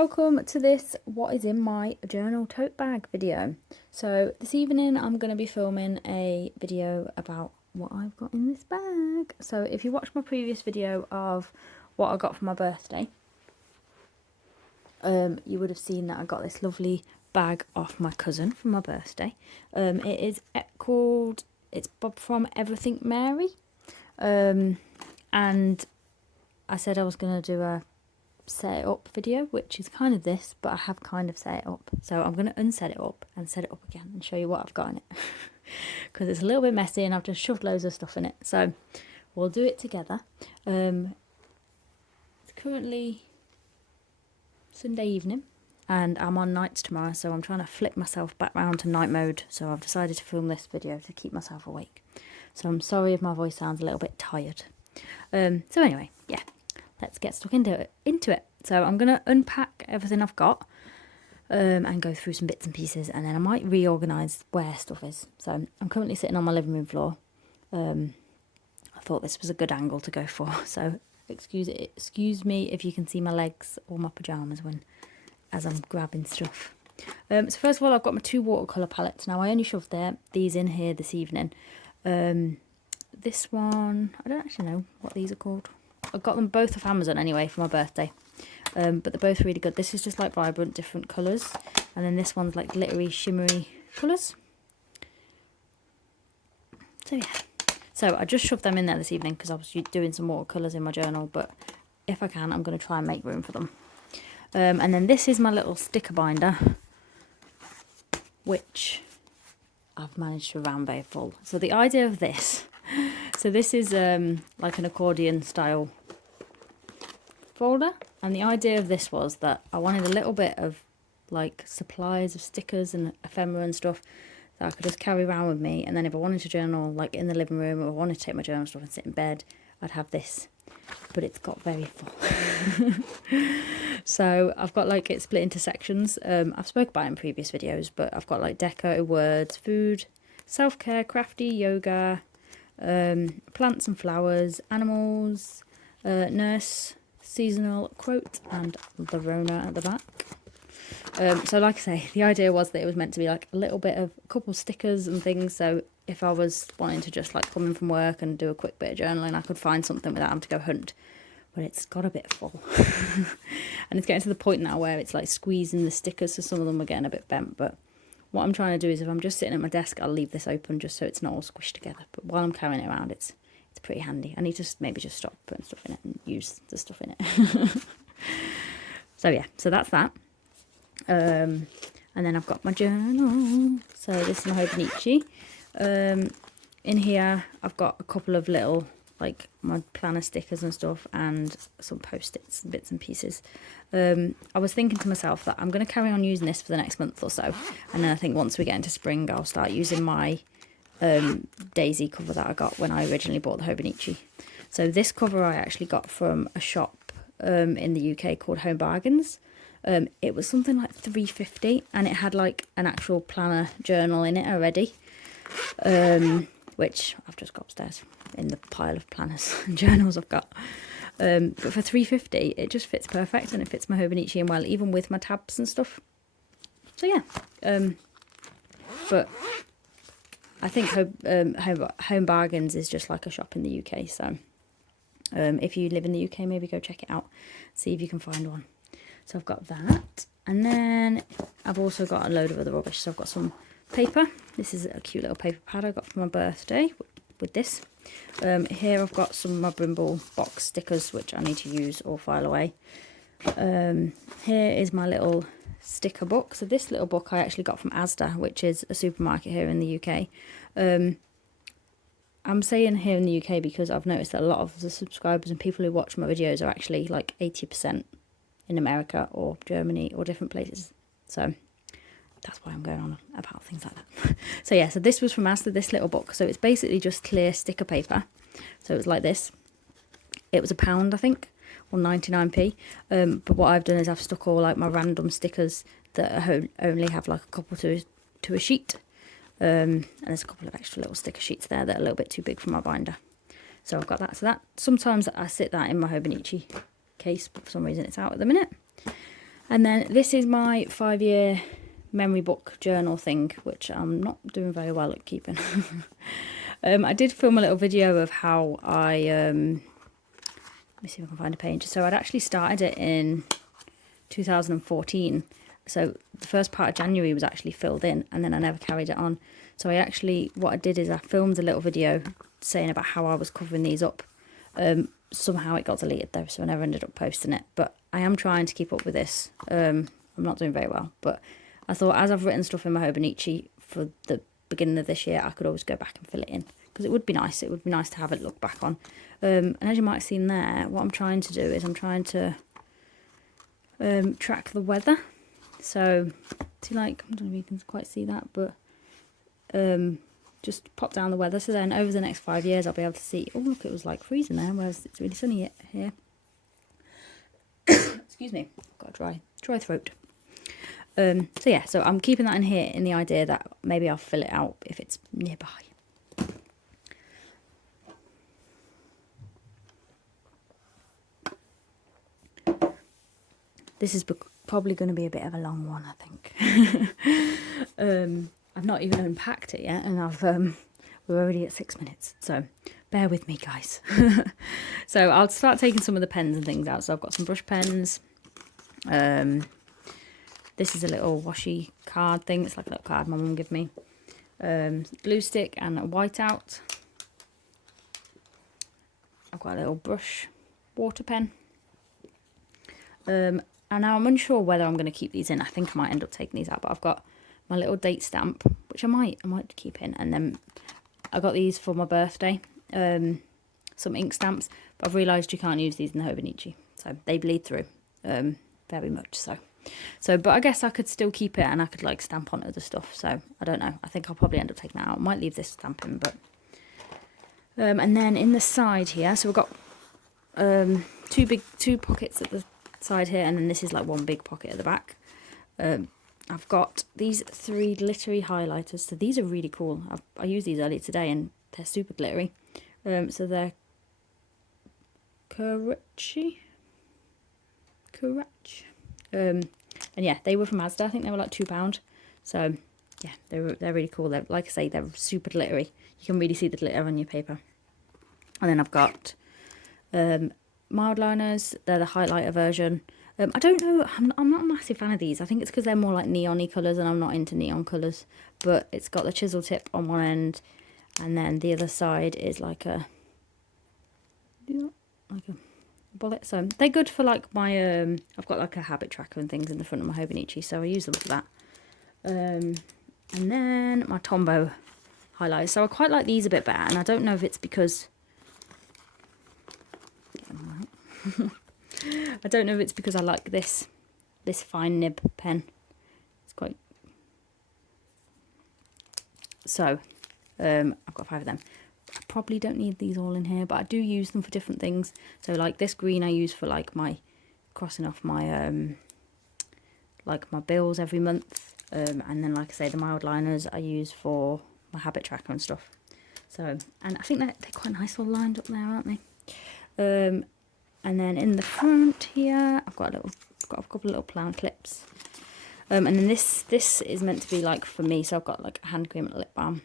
Welcome to this what is in my journal tote bag video. So this evening I'm going to be filming a video about what I've got in this bag. So if you watched my previous video of what I got for my birthday, you would have seen that I got this lovely bag off my cousin for my birthday. It is called, it's from Everything Mary, and I said I was going to do a set it up video, which is kind of this, but I have kind of set it up, so I'm going to unset it up and set it up again and show you what I've got in it because it's a little bit messy and I've just shoved loads of stuff in it, so we'll do it together. It's currently Sunday evening and I'm on nights tomorrow, so I'm trying to flip myself back round to night mode, so I've decided to film this video to keep myself awake. So I'm sorry if my voice sounds a little bit tired. So anyway, yeah, let's get stuck into it. So I'm going to unpack everything I've got and go through some bits and pieces, and then I might reorganise where stuff is. So I'm currently sitting on my living room floor. I thought this was a good angle to go for, so excuse me if you can see my legs or my pyjamas as I'm grabbing stuff. So first of all, I've got my two watercolour palettes. Now I only shoved these in here this evening. This one, I don't actually know what these are called. I got them both off Amazon anyway for my birthday, but they're both really good. This is just like vibrant different colours, and then this one's like glittery shimmery colours. So yeah, so I just shoved them in there this evening because I was doing some watercolours in my journal, but if I can I'm going to try and make room for them. And then this is my little sticker binder, which I've managed to ram very full. So the idea of this, so this is like an accordion style folder, and the idea of this was that I wanted a little bit of like supplies of stickers and ephemera and stuff that I could just carry around with me, and then if I wanted to journal like in the living room, or I wanted to take my journal stuff and sit in bed, I'd have this. But it's got very full. So I've got like it split into sections. I've spoke about it in previous videos, but I've got like deco, words, food, self-care, crafty, yoga, plants and flowers, animals, nurse, seasonal, quote, and the Rona at the back. So like I say, the idea was that it was meant to be like a little bit of a couple stickers and things, so if I was wanting to just like come in from work and do a quick bit of journaling, I could find something without having to go hunt. But it's got a bit full. And it's getting to the point now where it's like squeezing the stickers, so some of them are getting a bit bent. But what I'm trying to do is, if I'm just sitting at my desk, I'll leave this open just so it's not all squished together. But while I'm carrying it around, it's pretty handy. I need to maybe just stop putting stuff in it and use the stuff in it. So yeah, so that's that. And then I've got my journal. So this is my Hobonichi. In here I've got a couple of little like my planner stickers and stuff, and some post-its and bits and pieces. I was thinking to myself that I'm going to carry on using this for the next month or so, and then I think once we get into spring I'll start using my daisy cover that I got when I originally bought the Hobonichi. So this cover I actually got from a shop in the UK called Home Bargains. It was something like $3.50, and it had like an actual planner journal in it already, which I've just got upstairs in the pile of planners and journals I've got. But for $3.50 it just fits perfect, and it fits my Hobonichi in well, even with my tabs and stuff. So yeah, but I think Home Bargains is just like a shop in the UK, so if you live in the UK, maybe go check it out, see if you can find one. So I've got that, and then I've also got a load of other rubbish. So I've got some paper. This is a cute little paper pad I got for my birthday with this. Here I've got some of my Brimble box stickers which I need to use or file away. Here is my little sticker book. So this little book I actually got from Asda, which is a supermarket here in the UK. I'm saying here in the UK because I've noticed that a lot of the subscribers and people who watch my videos are actually like 80% in America or Germany or different places. So that's why I'm going on about things like that. So yeah, so this was from Asda, this little book. So it's basically just clear sticker paper. So it's like this. It was £1, I think, or 99p. But what I've done is I've stuck all like my random stickers that only have like a couple to a sheet. And there's a couple of extra little sticker sheets there that are a little bit too big for my binder. So I've got that. So that sometimes I sit that in my Hobonichi case, but for some reason it's out at the minute. And then this is my 5-year memory book journal thing, which I'm not doing very well at keeping. I did film a little video of how I, let me see if I can find a page. So I'd actually started it in 2014. So the first part of January was actually filled in, and then I never carried it on. So what I did is I filmed a little video saying about how I was covering these up. Somehow it got deleted though, so I never ended up posting it. But I am trying to keep up with this. I'm not doing very well, but I thought as I've written stuff in my Hobonichi for the beginning of this year, I could always go back and fill it in, because it would be nice. It would be nice to have it look back on. And as you might have seen there, what I'm trying to do is I'm trying to track the weather. So, see, like, I don't know if you can quite see that, but just pop down the weather. So then over the next 5 years, I'll be able to see, oh, look, it was like freezing there, whereas it's really sunny here. Excuse me, I've got a dry throat. So yeah, so I'm keeping that in here in the idea that maybe I'll fill it out if it's nearby. This is probably going to be a bit of a long one, I think. I've not even unpacked it yet, and we're already at 6 minutes, so bear with me, guys. So I'll start taking some of the pens and things out. So I've got some brush pens. This is a little washi card thing. It's like a little card my mum gave me. Glue stick and a whiteout. I've got a little brush water pen. And now I'm unsure whether I'm going to keep these in. I think I might end up taking these out, but I've got my little date stamp, which I might keep in. And then I got these for my birthday. Some ink stamps, but I've realised you can't use these in the Hobonichi, so they bleed through very much. So, but I guess I could still keep it, and I could like stamp on other stuff. So I don't know. I think I'll probably end up taking that out. I might leave this stamp in, but and then in the side here, so we've got two pockets at the side here, and then this is like one big pocket at the back. I've got these 3 glittery highlighters. So these are really cool. I used these earlier today, and they're super glittery. So they're Karachi. And yeah, they were from Asda. I think they were like £2. So yeah, they're really cool. They're, like I say, they're super glittery. You can really see the glitter on your paper. And then I've got mild liners. They're the highlighter version. I don't know, I'm not a massive fan of these. I think it's because they're more like neon-y colours, and I'm not into neon colours. But it's got the chisel tip on one end, and then the other side is like a bullet. So they're good for like my, I've got like a habit tracker and things in the front of my Hobonichi, so I use them for that. And then my Tombow highlighters. So I quite like these a bit better, and I don't know if it's because... I don't know if it's because I like this fine nib pen. It's quite... So, I've got 5 of them. I probably don't need these all in here, but I do use them for different things. So like this green I use for like my crossing off my like my bills every month. And then like I say, the mild liners I use for my habit tracker and stuff. So, and I think they're quite nice all lined up there, aren't they? And then in the front here, I've got a couple of little plant clips. And then this is meant to be like for me, so I've got like a hand cream and a lip balm.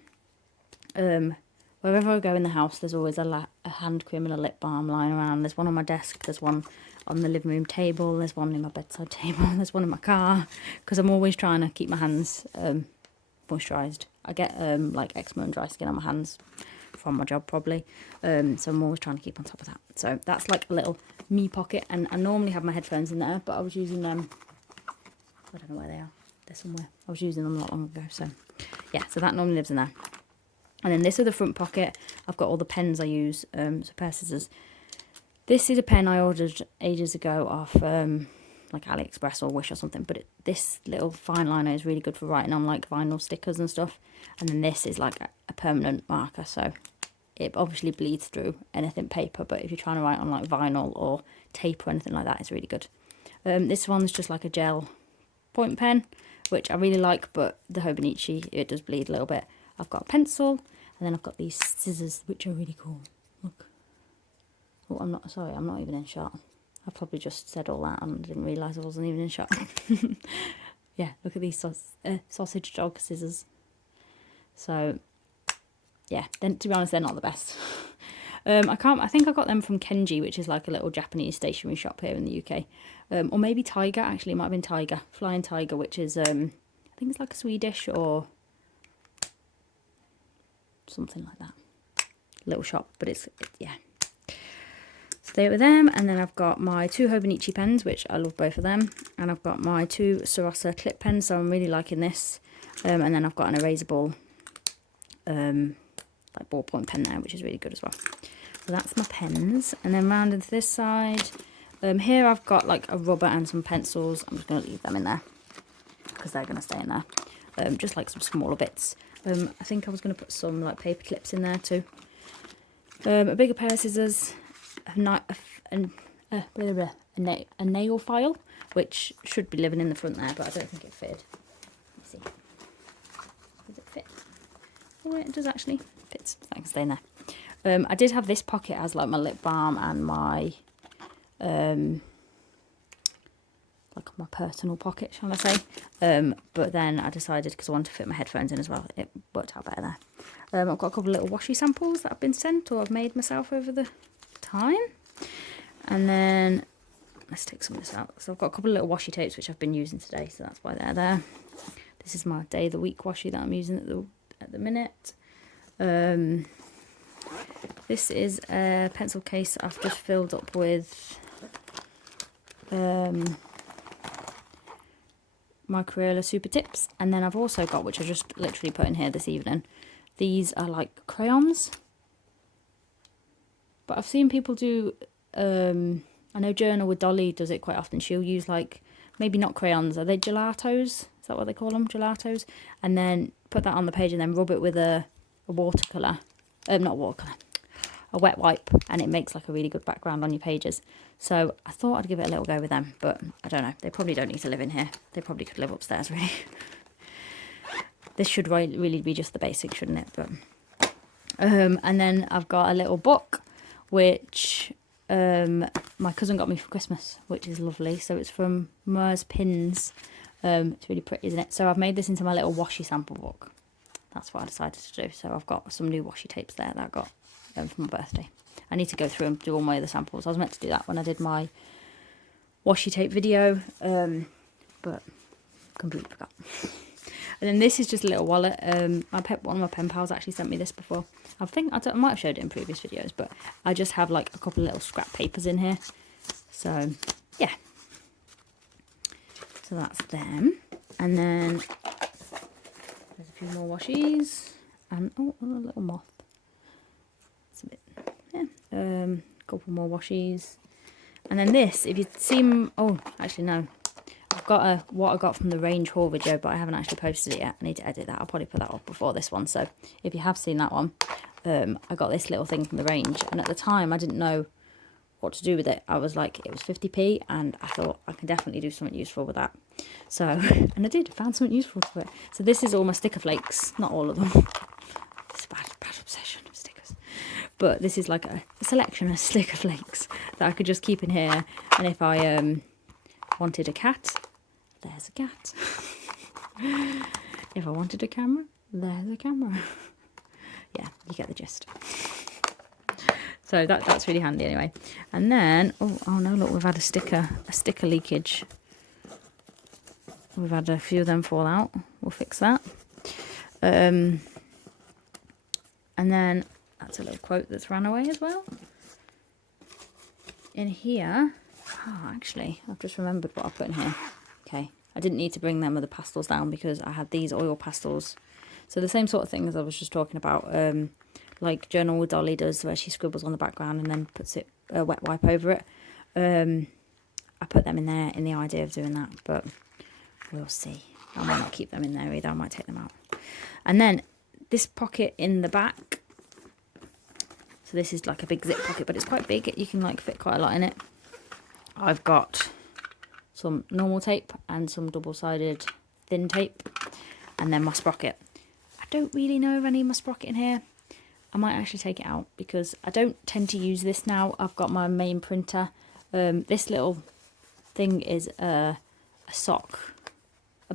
Wherever I go in the house, there's always a hand cream and a lip balm lying around. There's one on my desk, there's one on the living room table, there's one in my bedside table, there's one in my car, because I'm always trying to keep my hands moisturised. I get like eczema and dry skin on my hands from my job probably, so I'm always trying to keep on top of that. So that's like a little me pocket, and I normally have my headphones in there, but I was using them, I don't know where they are, they're somewhere. I was using them not long ago, so yeah, so that normally lives in there. And then this is the front pocket. I've got all the pens I use, so a pair of scissors. This is a pen I ordered ages ago off like AliExpress or Wish or something, but this little fine liner is really good for writing on like vinyl stickers and stuff. And then this is like a permanent marker, so it obviously bleeds through anything paper, but if you're trying to write on like vinyl or tape or anything like that, it's really good. This one's just like a gel point pen, which I really like, but the Hobonichi, it does bleed a little bit. I've got a pencil, and then I've got these scissors, which are really cool. Look. Oh, I'm not even in shot. I probably just said all that and didn't realise I wasn't even in shot. Yeah, look at these sausage dog scissors. So, yeah, then to be honest, they're not the best. I think I got them from Kenji, which is like a little Japanese stationery shop here in the UK. Or maybe Tiger, actually, it might have been Tiger. Flying Tiger, which is, I think it's like a Swedish or something like that. Little shop, but yeah. So they were them, and then I've got my 2 Hobonichi pens, which I love both of them. And I've got my 2 Sarasa clip pens, so I'm really liking this. And then I've got an erasable like ballpoint pen there, which is really good as well. So that's my pens. And then round into this side, here I've got like a rubber and some pencils. I'm just going to leave them in there because they're going to stay in there. Just like some smaller bits. I think I was going to put some like paper clips in there too. A bigger pair of scissors, a nail file, which should be living in the front there, but I don't think it fitted. Let me see. Does it fit? Oh, it does actually. Fits. That can stay in there. I did have this pocket as like my lip balm and my like my personal pocket, shall I say. But then I decided, because I wanted to fit my headphones in as well, it worked out better there. I've got a couple of little washi samples that have been sent or I've made myself over the time. And then let's take some of this out. So I've got a couple of little washi tapes which I've been using today, so that's why they're there. This is my day of the week washi that I'm using at the minute. This is a pencil case I've just filled up with my Crayola Super Tips, and then I've also got, which I just literally put in here this evening, these are like crayons, but I've seen people do, I know Journal with Dolly does it quite often. She'll use like, maybe not crayons, are they gelatos? Is that what they call them? Gelatos? And then put that on the page and then rub it with a watercolour, not watercolour, a wet wipe, and it makes like a really good background on your pages. So I thought I'd give it a little go with them, but I don't know, they probably don't need to live in here. They probably could live upstairs, really. This should really be just the basics, shouldn't it? But and then I've got a little book which my cousin got me for Christmas, which is lovely. So it's from Mers Pins. It's really pretty, isn't it? So I've made this into my little washi sample book. That's what I decided to do. So I've got some new washi tapes there that I got for my birthday. I need to go through and do all my other samples. I was meant to do that when I did my washi tape video, but completely forgot. And then this is just a little wallet. One of my pen pals actually sent me this before. I might have showed it in previous videos, but I just have like a couple of little scrap papers in here. So yeah. So that's them. And then there's a few more washies. And oh, a little moth. It's a bit, yeah. Couple more washies. And then this, if you've seen, oh, actually no. I've got what I got from the range haul video, but I haven't actually posted it yet. I need to edit that. I'll probably put that up before this one. So if you have seen that one, I got this little thing from the range. And at the time, I didn't know what to do with it. I was like, it was 50p, and I thought I can definitely do something useful with that. So, and I did, found something useful for it. So this is all my sticker flakes, not all of them. It's a bad obsession with stickers. But this is like a selection of sticker flakes that I could just keep in here. And if I wanted a cat, there's a cat. If I wanted a camera, there's a camera. Yeah, you get the gist. So that's really handy anyway. And then, oh no, look, we've had a sticker leakage. We've had a few of them fall out. We'll fix that. And then that's a little quote that's ran away as well. In here, actually, I've just remembered what I put in here. Okay, I didn't need to bring them other pastels down because I had these oil pastels. So the same sort of thing as I was just talking about, like Journal with Dolly does, where she scribbles on the background and then puts it a wet wipe over it. I put them in there in the idea of doing that, but we'll see. I might not keep them in there either. I might take them out. And then this pocket in the back. So this is like a big zip pocket, but it's quite big. You can like fit quite a lot in it. I've got some normal tape and some double-sided thin tape, and then my sprocket. I don't really know if I need my sprocket in here. I might actually take it out because I don't tend to use this now. I've got my main printer This little thing is a sock.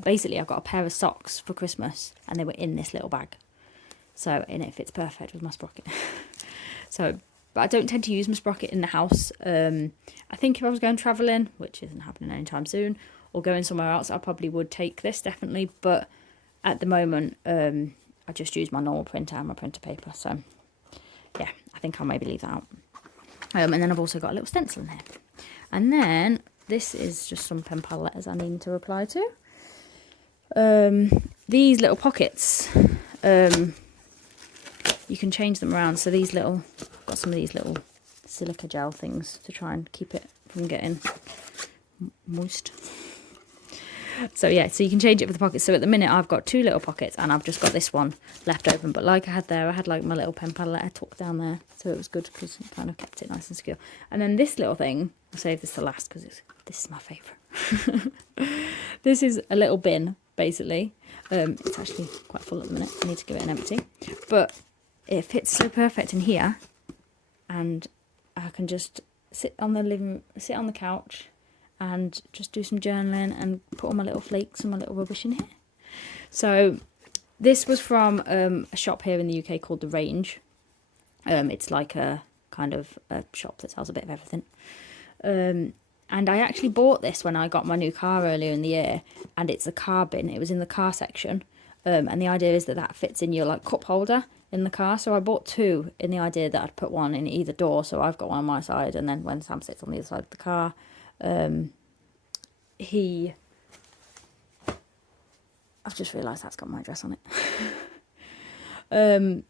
Basically, I've got a pair of socks for Christmas, and they were in this little bag. So, and it fits perfect with my sprocket. So, but I don't tend to use my sprocket in the house. I think if I was going travelling, which isn't happening anytime soon, or going somewhere else, I probably would take this, definitely. But at the moment, I just use my normal printer and my printer paper. So, yeah, I think I'll maybe leave that out. And then I've also got a little stencil in here. And then this is just some pen pal letters I need to reply to. These little pockets, you can change them around. So these little, I've got some of these little silica gel things to try and keep it from getting moist. So yeah, so you can change it for the pockets. So at the minute I've got 2 little pockets, and I've just got this one left open. But like I had there, I had like my little pen pal letter tucked down there, so it was good because it kind of kept it nice and secure. And then this little thing, I'll save this to last because this is my favourite. This is a little bin, basically. It's actually quite full at the minute. I need to give it an empty, but it fits so perfect in here, and I can just sit on the couch and just do some journaling and put all my little flakes and my little rubbish in here. So this was from a shop here in the UK called The Range. It's like a kind of a shop that sells a bit of everything. And I actually bought this when I got my new car earlier in the year, and it's a car bin. It was in the car section. And the idea is that fits in your like cup holder in the car. So I bought 2 in the idea that I'd put one in either door. So I've got one on my side, and then when Sam sits on the other side of the car, I've just realised that's got my address on it.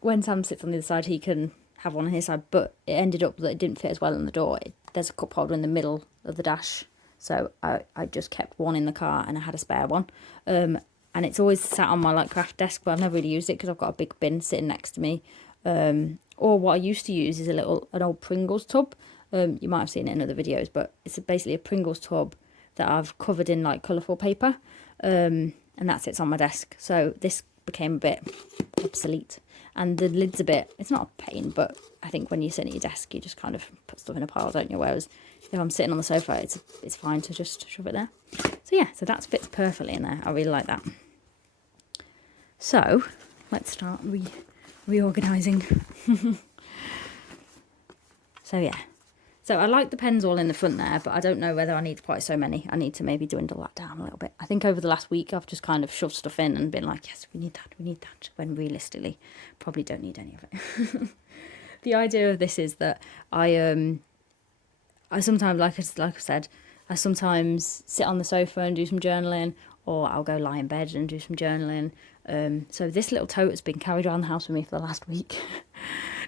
When Sam sits on the other side, he can have one on his side, but it ended up that it didn't fit as well in the door. There's a cup holder in the middle of the dash, so I just kept one in the car, and I had a spare one. And it's always sat on my like craft desk, but I've never really used it because I've got a big bin sitting next to me. Or what I used to use is an old Pringles tub. You might have seen it in other videos, but it's basically a Pringles tub that I've covered in like colourful paper, and that sits on my desk. So this became a bit obsolete, and the lid's it's not a pain, but I think when you sit at your desk, you just kind of put stuff in a pile, don't you? Whereas if I'm sitting on the sofa, it's fine to just shove it there. So yeah, so that fits perfectly in there. I really like that. So let's start reorganizing. So yeah. So I like the pens all in the front there, but I don't know whether I need quite so many. I need to maybe dwindle that down a little bit. I think over the last week, I've just kind of shoved stuff in and been like, yes, we need that, when realistically, probably don't need any of it. The idea of this is that I sometimes, like I said, I sometimes sit on the sofa and do some journaling, or I'll go lie in bed and do some journaling. So this little tote has been carried around the house with me for the last week.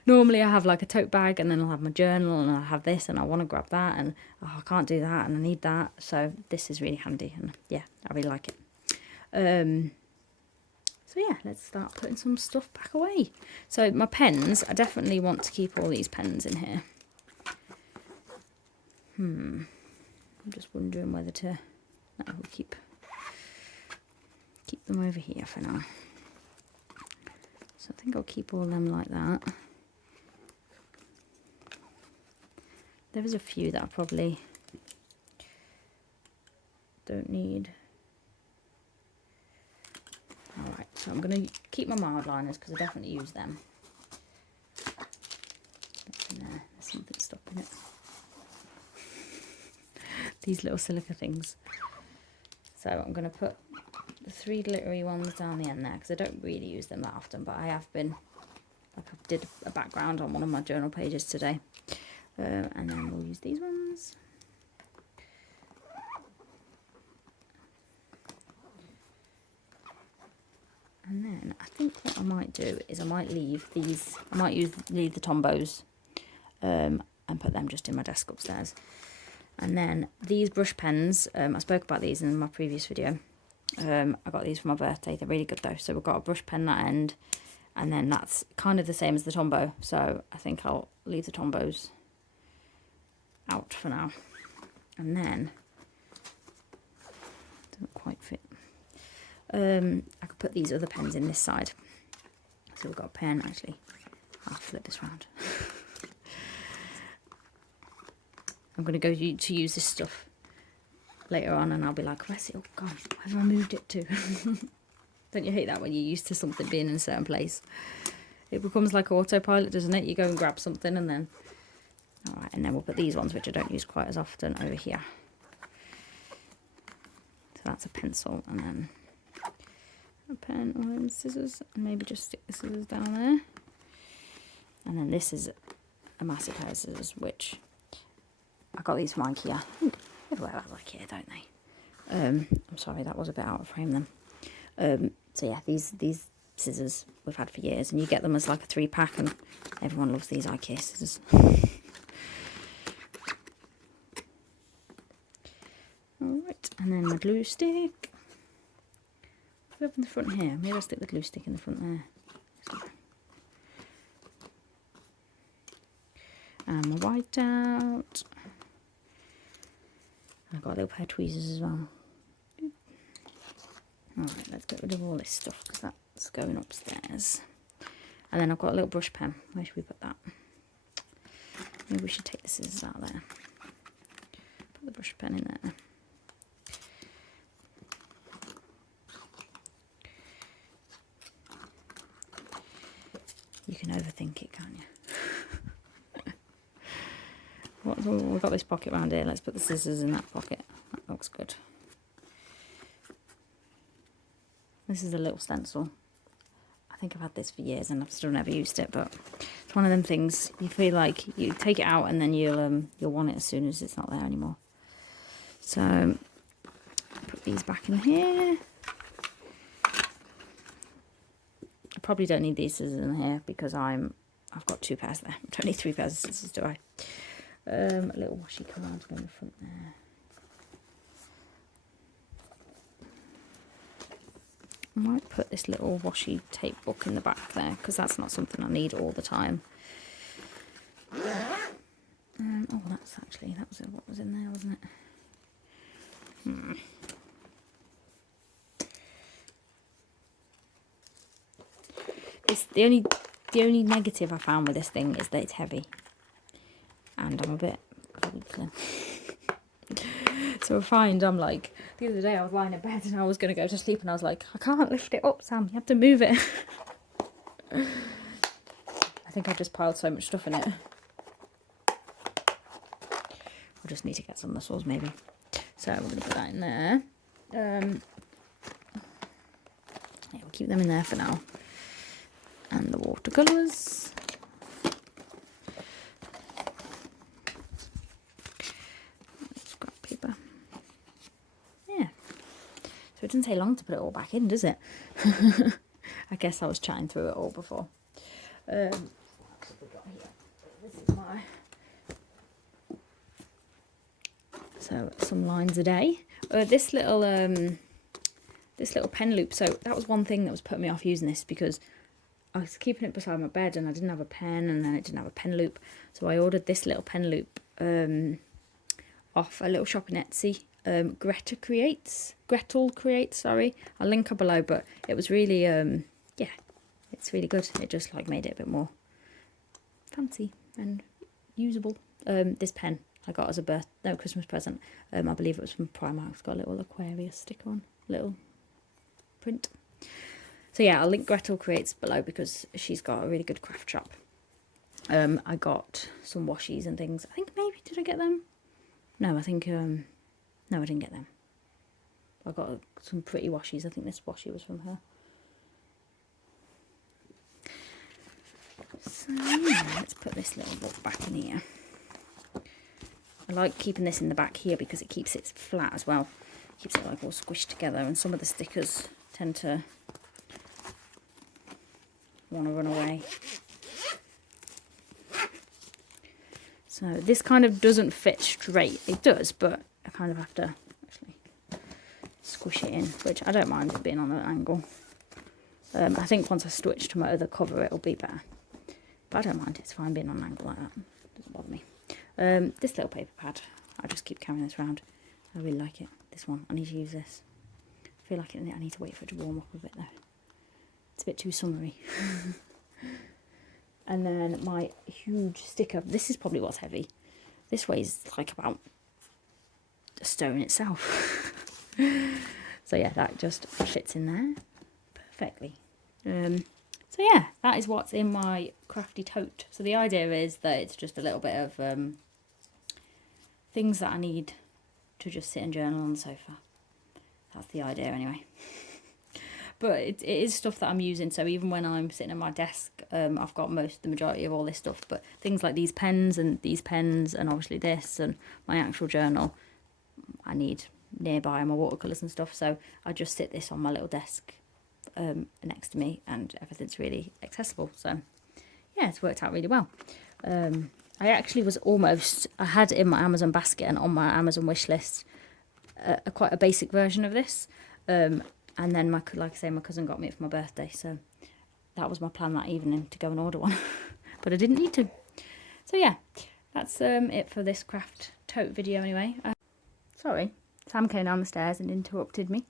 Normally I have like a tote bag, and then I'll have my journal, and I'll have this, and I want to grab that, and I can't do that, and I need that. So this is really handy, and yeah, I really like it. So yeah, let's start putting some stuff back away. So my pens, I definitely want to keep all these pens in here. I'm just wondering whether to... No, we'll keep them over here for now. So I think I'll keep all them like that. There is a few that I probably don't need. Alright, so I'm going to keep my mild liners because I definitely use them. That's in there. There's something stopping it. These little silica things. So I'm going to put the 3 glittery ones down the end there because I don't really use them that often, but I have been, like I did a background on one of my journal pages today. And then we'll use these ones. And then I think what I might do is I might leave these, leave the Tombos and put them just in my desk upstairs. And then these brush pens, I spoke about these in my previous video. I got these for my birthday. They're really good though. So we've got a brush pen that end, and then that's kind of the same as the Tombow. So I think I'll leave the Tombos out for now. And then, doesn't quite fit. I could put these other pens in this side. So we've got a pen, actually. I'll flip this round. I'm going to go to use this stuff later on, and I'll be like, where's it all gone? Where have I moved it to? Don't you hate that when you're used to something being in a certain place? It becomes like autopilot, doesn't it? You go and grab something and then... Alright, and then we'll put these ones, which I don't use quite as often, over here. So that's a pencil, and then a pen or then scissors, and maybe just stick the scissors down there. And then this is a massive pair of scissors, which I got these from IKEA. Everywhere I like IKEA, don't they? I'm sorry, that was a bit out of frame then. So yeah, these scissors we've had for years, and you get them as like a 3-pack, and everyone loves these IKEA scissors. Alright, and then my glue stick. What do we have in the front here? Maybe I'll stick the glue stick in the front there. And my whiteout. I've got a little pair of tweezers as well. Alright, let's get rid of all this stuff because that's going upstairs. And then I've got a little brush pen. Where should we put that? Maybe we should take the scissors out there. Put the brush pen in there. You can overthink it, can't you? We've got this pocket around here. Let's put the scissors in that pocket. That looks good. This is a little stencil. I think I've had this for years and I've still never used it, but it's one of them things you feel like you take it out and then you'll want it as soon as it's not there anymore. So put these back in here. I probably don't need these scissors in here because I've got 2 pairs there. I don't need 3 pairs of scissors, do I? A little washi card in the front there. I might put this little washi tape book in the back there because that's not something I need all the time. Oh, that was what was in there, wasn't it? It's the only negative I found with this thing is that it's heavy, and I'm a bit weakling. So I find I'm like, the other day I was lying in bed and I was going to go to sleep and I was like, I can't lift it up, Sam, you have to move it. I think I've just piled so much stuff in it. I'll just need to get some muscles maybe. So we're going to put that in there. Yeah, we'll keep them in there for now. And the watercolors. Scrap paper. Yeah. So it didn't take long to put it all back in, does it? I guess I was chatting through it all before. This is my... So some lines a day. This little pen loop. So that was one thing that was putting me off using this because I was keeping it beside my bed and I didn't have a pen, and then it didn't have a pen loop. So I ordered this little pen loop off a little shop in Etsy. Gretel Creates, sorry. I'll link her below, but it was really, yeah, it's really good. It just like made it a bit more fancy and usable. This pen I got as a Christmas present. I believe it was from Primark. It's got a little Aquarius sticker on, little print. So yeah, I'll link Gretel Creates below because she's got a really good craft shop. I got some washies and things. I think maybe, did I get them? No, I think, no, I didn't get them. I got some pretty washies. I think this washi was from her. So yeah, let's put this little book back in here. I like keeping this in the back here because it keeps it flat as well. Keeps it like all squished together, and some of the stickers tend to want to run away. So this kind of doesn't fit straight. It does, but I kind of have to actually squish it in, which I don't mind it being on an angle. I think once I switch to my other cover it'll be better. But I don't mind, it's fine being on an angle like that. It doesn't bother me. This little paper pad, I just keep carrying this around. I really like it. This one, I need to use this. I feel like I need to wait for it to warm up a bit though. It's a bit too summery. And then my huge sticker. This is probably what's heavy. This weighs like about a stone itself. So yeah, that just fits in there perfectly. So yeah, that is what's in my crafty tote. So the idea is that it's just a little bit of things that I need to just sit and journal on the sofa. That's the idea anyway. But it is stuff that I'm using, so even when I'm sitting at my desk, I've got the majority of all this stuff, but things like these pens, and obviously this, and my actual journal, I need nearby, my watercolours and stuff, so I just sit this on my little desk next to me, and everything's really accessible, so yeah, it's worked out really well. I actually I had in my Amazon basket and on my Amazon wish list quite a basic version of this, and then like I say, my cousin got me it for my birthday, so that was my plan that evening, to go and order one. But I didn't need to. So yeah, that's it for this craft tote video anyway. Sorry, Sam came down the stairs and interrupted me.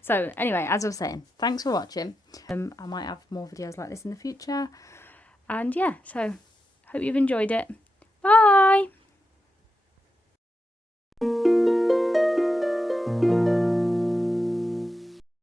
So anyway, as I was saying, thanks for watching. I might have more videos like this in the future. And yeah, so hope you've enjoyed it. Bye!